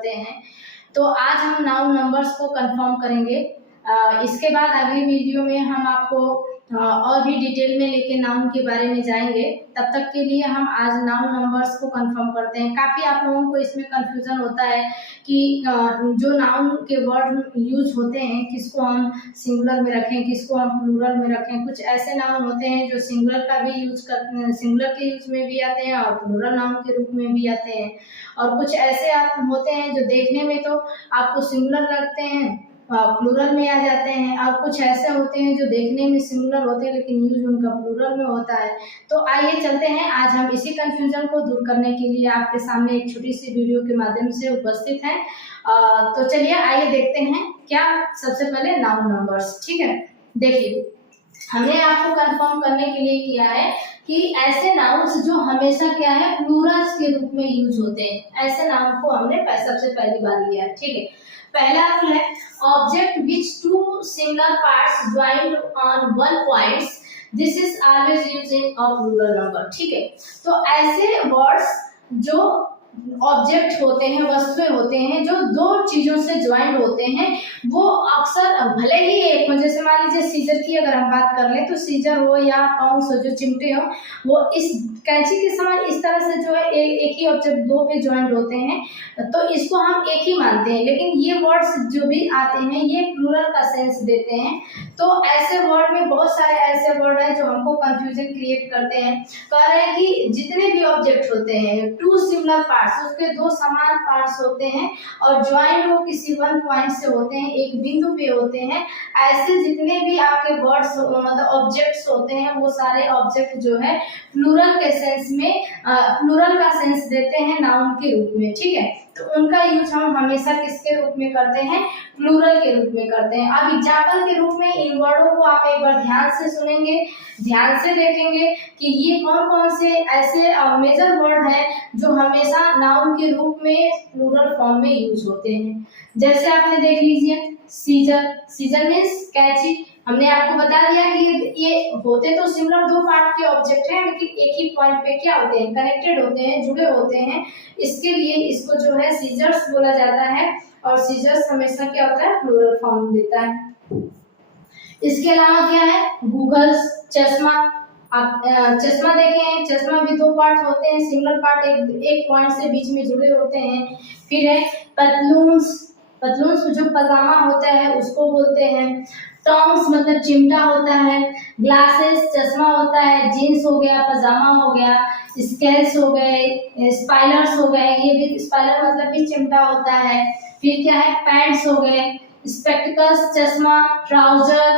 करते हैं। तो आज हम नाउन नंबर्स को कंफर्म करेंगे। इसके बाद अगली वीडियो में हम आपको और भी डिटेल में लेके नाउन के बारे में जाएंगे। तब तक के लिए हम आज नाउन नंबर्स को कंफर्म करते हैं। काफ़ी आप लोगों को इसमें कंफ्यूजन होता है कि जो नाउन के वर्ड यूज होते हैं किसको हम सिंगुलर में रखें, किसको हम प्लूरल में रखें। कुछ ऐसे नाउन होते हैं जो सिंगुलर का भी यूज कर सिंगुलर के यूज में भी आते हैं और प्लूरल नाउन के रूप में भी आते हैं। और कुछ ऐसे आप होते हैं जो देखने में तो आपको सिंगुलर लगते हैं, प्लूरल में आ जाते हैं। और कुछ ऐसे होते हैं जो देखने में सिंगुलर होते हैं लेकिन यूज उनका प्लूरल में होता है। तो आइए चलते हैं, आज हम इसी कंफ्यूजन को दूर करने के लिए आपके सामने एक छोटी सी वीडियो के माध्यम से उपस्थित हैं। तो चलिए आइए देखते हैं क्या सबसे पहले नाउन नंबर्स। ठीक है, देखिए हमने आपको कंफर्म करने के लिए किया है कि ऐसे नाउन्स जो हमेशा क्या है प्लूरल्स के रूप में यूज होते हैं, ऐसे नाउन को हमने सबसे पहली बार लिया है। ठीक है, पहला है object which two singular parts joined on one points, this is always used in a plural number. ठीक है, तो ऐसे वर्ड्स जो ऑब्जेक्ट होते हैं, वस्तुएं होते हैं जो दो चीजों से ज्वाइंट होते हैं, वो अक्सर भले ही एक हो, जैसे मान लीजिए सीजर की अगर हम बात कर लें तो सीजर हो या टॉन्ग्स हो जो चिमटे हो, वो इस कैंची के समान इस तरह से जो है एक ही ऑब्जेक्ट दो पे ज्वाइंट होते हैं, तो इसको हम एक ही मानते हैं। लेकिन ये वर्ड्स जो भी आते हैं ये प्लूरल का सेंस देते हैं। तो ऐसे वर्ड में बहुत सारे ऐसे वर्ड हैं जो हमको कंफ्यूजन क्रिएट करते हैं। कह रहे हैं कि जितने भी ऑब्जेक्ट होते हैं टू सिमिलर पार्ट्स, उसके दो समान पार्ट्स होते हैं और ज्वाइंट वो किसी वन पॉइंट से होते हैं, एक बिंदु पे होते हैं, ऐसे जितने भी आपके वर्ड्स मतलब ऑब्जेक्ट्स होते हैं वो सारे ऑब्जेक्ट जो है प्लूरल के सेंस में प्लूरल का सेंस देते हैं नाउन के रूप में। ठीक है, तो उनका यूज हम हमेशा किसके रूप में करते हैं, प्लूरल के रूप में करते हैं। अब एग्जाम्पल के रूप में इन वर्डों को आप एक बार ध्यान से सुनेंगे, ध्यान से देखेंगे कि ये कौन कौन से ऐसे मेजर वर्ड हैं जो हमेशा नाउन के रूप में प्लूरल फॉर्म में यूज होते हैं। जैसे आपने देख लीजिए सीजर, सीजर मीन्स कैंची। हमने आपको बता दिया कि ये होते तो सिमिलर दो पार्ट के ऑब्जेक्ट हैं लेकिन एक ही पॉइंट पे क्या होते हैं, कनेक्टेड होते हैं, जुड़े होते हैं। इसके लिए इसको जो है सीजर्स बोला जाता है और सीजर्स हमेशा क्या होता है, प्लूरल फॉर्म देता है। इसके अलावा क्या है, गूगल्स, चश्मा। आप चश्मा देखें, चश्मा भी दो पार्ट होते हैं, सिमिलर पार्ट एक पॉइंट से बीच में जुड़े होते हैं। फिर है पतलून्स, पतलून्स जो पजामा होता है उसको बोलते हैं। टॉन्ग्स मतलब चिमटा होता है। ग्लासेस चश्मा होता है। जीन्स हो गया, पजामा हो गया। स्केल्स हो गए, स्पाइलर्स हो गए, ये भी स्पाइलर मतलब भी चिमटा होता है। फिर क्या है, पैंट्स हो गए, स्पेक्टिकल्स चश्मा, ट्राउजर,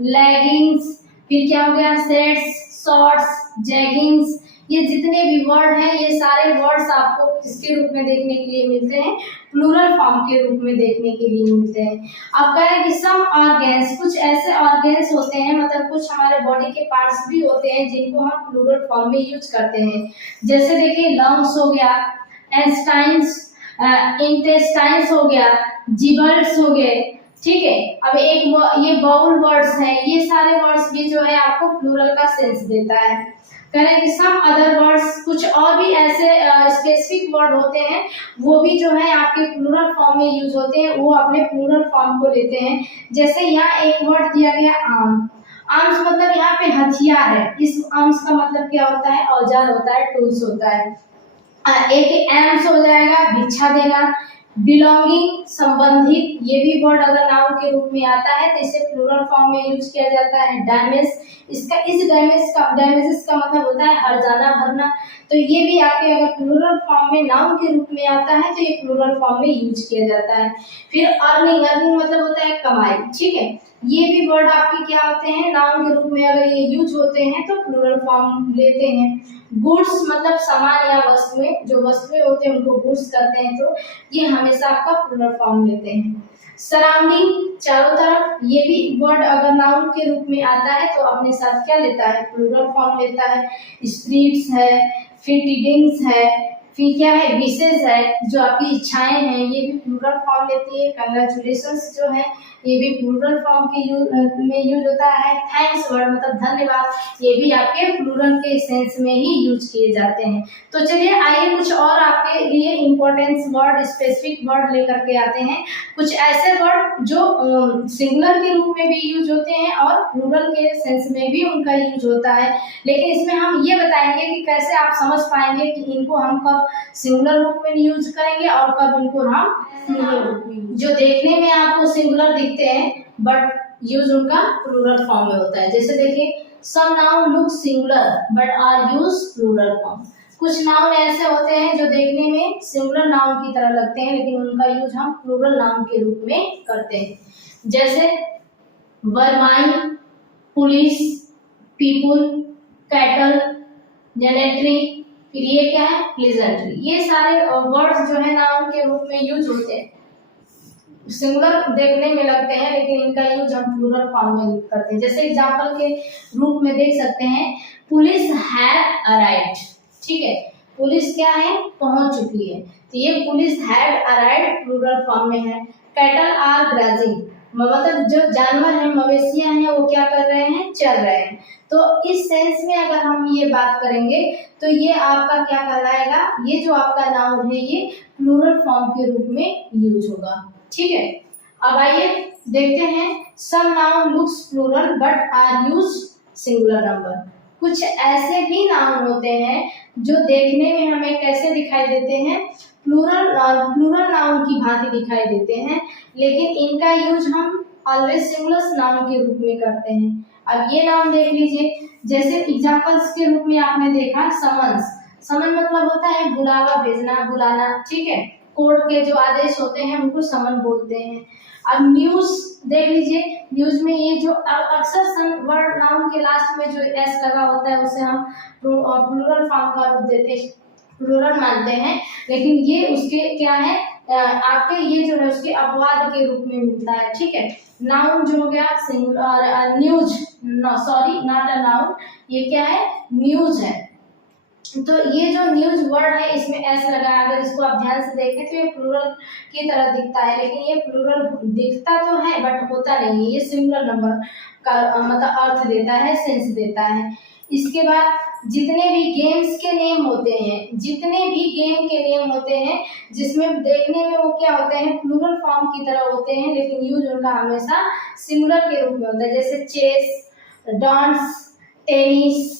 लेगिंग्स। फिर क्या हो गया, सेट्स, शॉर्ट्स, जैगिंग्स। ये जितने भी वर्ड हैं ये सारे वर्ड्स आपको किसके रूप में देखने के लिए मिलते हैं, प्लूरल फॉर्म के रूप में देखने के लिए मिलते हैं। अब कह रहे हैं कि सम ऑर्गेन्स, कुछ ऐसे ऑर्गेन्स होते हैं मतलब कुछ हमारे बॉडी के पार्ट्स भी होते हैं जिनको हम प्लूरल फॉर्म में यूज करते हैं। जैसे देखिए लंग्स हो गया, इंटेस्टाइन्स हो गया, जिबल्स हो गए। ठीक है, अब एक ये बाउल वर्ड्स हैं, ये सारे वर्ड्स भी जो है आपको प्लूरल का सेंस देता है। कह रहे हैं कि सम अदर वर्ड्स, कुछ और भी ऐसे स्पेसिफिक वर्ड होते हैं वो भी जो है आपके प्लूरल फॉर्म में यूज होते हैं, वो अपने प्लूरल फॉर्म को लेते हैं। जैसे यहाँ एक वर्ड दिया गया आर्म, आर्म्स मतलब यहाँ पे हथियार है। इस आर्म्स का मतलब क्या होता है, औजार होता है, टूल्स होता है। एक एम्स हो जाएगा, भिक्षा देना। बिलोंगिंग संबंधित, ये भी वर्ड अगर नाउन के रूप में आता है तो इसे प्लूरल फॉर्म में यूज किया जाता है। डैमेज, इस डैमेजेस का मतलब होता है हर जाना, भरना। तो ये भी आपके अगर प्लूरल फॉर्म में नाउन के रूप में आता है तो ये प्लूरल फॉर्म में यूज किया जाता है। फिर अर्निंग, अर्निंग मतलब होता है कमाई। ठीक है, ये भी वर्ड आपके क्या होते हैं, नाउन के रूप में अगर ये यूज होते हैं तो प्लूरल फॉर्म लेते हैं। गुड्स मतलब सामान या वस्तुएं, जो वस्तुएं होते हैं उनको गुड्स कहते हैं, तो ये हमेशा आपका प्लूरल फॉर्म लेते हैं। सराउंडिंग, चारों तरफ, ये भी वर्ड अगर नाउन के रूप में आता है तो अपने साथ क्या लेता है, प्लूरल फॉर्म लेता है। स्ट्रीट्स है, फिर टीडिंग्स है, फिर क्या है, विशेष है, जो आपकी इच्छाएं हैं, ये भी प्लूरल फॉर्म लेती है। कंग्रेचुलेशंस जो है ये भी प्लूरल फॉर्म के में यूज होता है। थैंक्स वर्ड मतलब धन्यवाद, ये भी आपके प्लूरल के सेंस में ही यूज किए जाते हैं। तो चलिए आइए कुछ और आपके लिए इम्पोर्टेंस वर्ड, स्पेसिफिक वर्ड लेकर के आते हैं। कुछ ऐसे वर्ड जो सिंगुलर के रूप में भी यूज होते हैं और प्लूरल के सेंस में भी उनका यूज होता है, लेकिन इसमें हम ये बताएंगे कि कैसे आप समझ पाएंगे कि इनको हम कब सिंगुलर रूप में यूज करेंगे और कब इनको हम प्लूरल रूप में। जो देखने में आपको सिंगुलर दिखते हैं बट यूज उनका प्लूरल फॉर्म में होता है। जैसे देखिए, some noun look singular but are use plural form. कुछ नाउन ऐसे होते हैं जो देखने में सिंगुलर नाउन की तरह लगते हैं लेकिन उनका यूज हम प्लूरल नाउन के रूप में करते हैं। जैसे वर्माइन, पुलिस, पीपुल, कैटल, जेनेटरी, फिर ये क्या है, प्लीजेंटरी। ये सारे वर्ड्स जो है नाउन के रूप में यूज होते हैं, सिंगुलर देखने में लगते हैं लेकिन इनका यूज हम प्लूरल फॉर्म में करते हैं। जैसे एग्जांपल के रूप में देख सकते हैं, पुलिस हैड अराइव्ड, ठीक है, पुलिस क्या है, पहुंच चुकी है, तो ये police had arrived plural form में है। कैटल आर ग्राजिंग, मतलब जो जानवर हैं, मवेशियां हैं, वो क्या कर रहे हैं, चल रहे हैं। तो इस सेंस में अगर हम ये बात करेंगे तो ये आपका क्या कहलाएगा, ये जो आपका नाउन है ये प्लूरल फॉर्म के रूप में यूज होगा, ठीक है। अब आइए देखते हैं, some noun looks plural but are use singular number. कुछ ऐसे भी नाउन होते हैं जो देखने में हमें कैसे दिखाई देते हैं, प्लूरल नाउन की भांति दिखाई देते हैं, लेकिन इनका यूज हम ऑलवेज सिंगुलर नाउन के रूप में करते हैं। अब ये नाउन देख लीजिए, जैसे एग्जांपल्स के रूप में आपने देखा समन्स। समन मतलब होता है बुलावा, भेजना, बुलाना, ठीक है। कोर्ट के जो आदेश होते हैं उनको समन बोलते हैं। अब न्यूज देख लीजिए, न्यूज में ये जो अक्सर वर्ड नाउन के लास्ट में जो एस लगा होता है उसे हम प्लूरल फॉर्म का रूप देते हैं, प्लूरल मानते हैं, लेकिन ये उसके क्या है, आपके ये जो है उसके अपवाद के रूप में मिलता है, ठीक है। नाउन जो हो गया singular, news, sorry not a noun, ये क्या है, न्यूज है। तो ये जो न्यूज वर्ड है इसमें एस लगा है, अगर इसको आप ध्यान से देखें तो ये प्लूरल की तरह दिखता है, लेकिन ये प्लूरल दिखता तो है बट होता नहीं है, ये सिंगुलर नंबर का मतलब अर्थ देता है, सेंस देता है। इसके बाद जितने भी गेम्स के नेम होते हैं, जितने भी गेम के नेम होते हैं जिसमें देखने में वो क्या होते हैं, प्लूरल फॉर्म की तरह होते हैं लेकिन यूज उनका हमेशा सिंगुलर के रूप में होता है। जैसे चेस, डांस, टेनिस,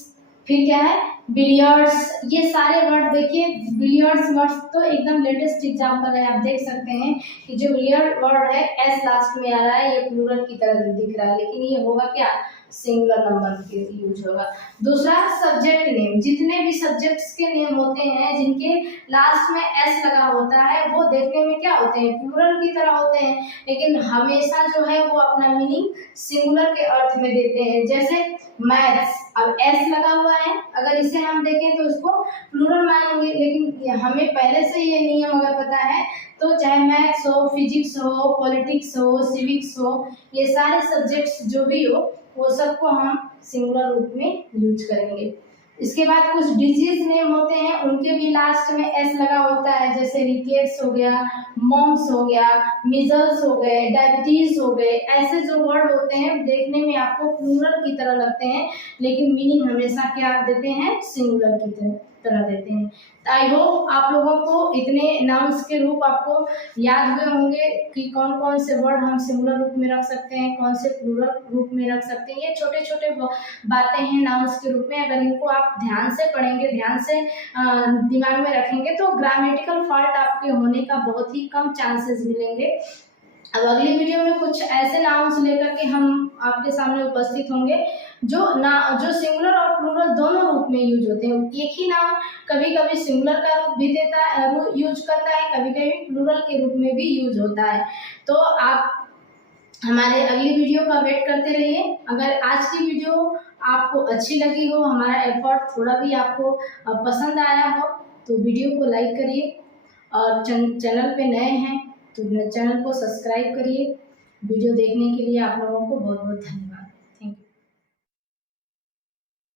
फिर क्या है, बिलियर्ड्स। ये सारे वर्ड देखिए, बिलियर्ड्स वर्ड तो एकदम लेटेस्ट एग्जांपल है, आप देख सकते हैं कि जो बिलियर्ड वर्ड है एस लास्ट में आ रहा है, ये प्लूरल की तरह दिख रहा है लेकिन ये होगा क्या, सिंगुलर नंबर के यूज होगा। दूसरा सब्जेक्ट नेम, जितने भी सब्जेक्ट्स के नेम होते हैं जिनके लास्ट में एस लगा होता है वो देखने में क्या होते हैं, प्लूरल की तरह होते हैं लेकिन हमेशा जो है वो अपना मीनिंग सिंगुलर के अर्थ में देते हैं। जैसे मैथ्स, अब एस लगा हुआ है, अगर इसे हम देखें तो इसको प्लूरल मानेंगे, लेकिन हमें पहले से ये नियम अगर पता है तो चाहे मैथ्स हो, फिजिक्स हो, पॉलिटिक्स हो, सिविक्स हो, ये सारे सब्जेक्ट्स जो भी हो वो सबको हम सिंगुलर रूप में यूज करेंगे। इसके बाद कुछ डिजीज नेम होते हैं, उनके भी लास्ट में एस लगा होता है, जैसे रिकेट्स हो गया, मॉम्स हो गया, मिजल्स हो गए, डायबिटीज हो गए। ऐसे जो वर्ड होते हैं देखने में आपको प्लूरल की तरह लगते हैं लेकिन मीनिंग हमेशा क्या देते हैं, सिंगुलर की तरह देते हैं। आई होप आप लोगों को इतने नाउन्स के रूप आपको याद हुए होंगे कि कौन कौन से वर्ड हम सिंगुलर रूप में रख सकते हैं, कौन से प्लूरल रूप में रख सकते हैं। ये छोटे छोटे बातें हैं नाउन्स के रूप में, अगर इनको आप ध्यान से पढ़ेंगे, ध्यान से दिमाग में रखेंगे तो ग्रामेटिकल फॉल्ट आपके होने का बहुत ही कम चांसेस मिलेंगे। अब अगली वीडियो में कुछ ऐसे नाउन्स लेकर के हम आपके सामने उपस्थित होंगे जो सिंगुलर और प्लूरल दोनों रूप में यूज होते हैं। एक ही नाउन कभी कभी सिंगुलर का रूप भी देता है, यूज करता है, कभी कभी प्लूरल के रूप में भी यूज होता है। तो आप हमारे अगली वीडियो का वेट करते रहिए। अगर आज की वीडियो आपको अच्छी लगी हो, हमारा एफर्ट थोड़ा भी आपको पसंद आया हो तो वीडियो को लाइक करिए और चैनल पे नए हैं तो चैनल को सब्सक्राइब करिए। वीडियो देखने के लिए आप लोगों को बहुत बहुत धन्यवाद।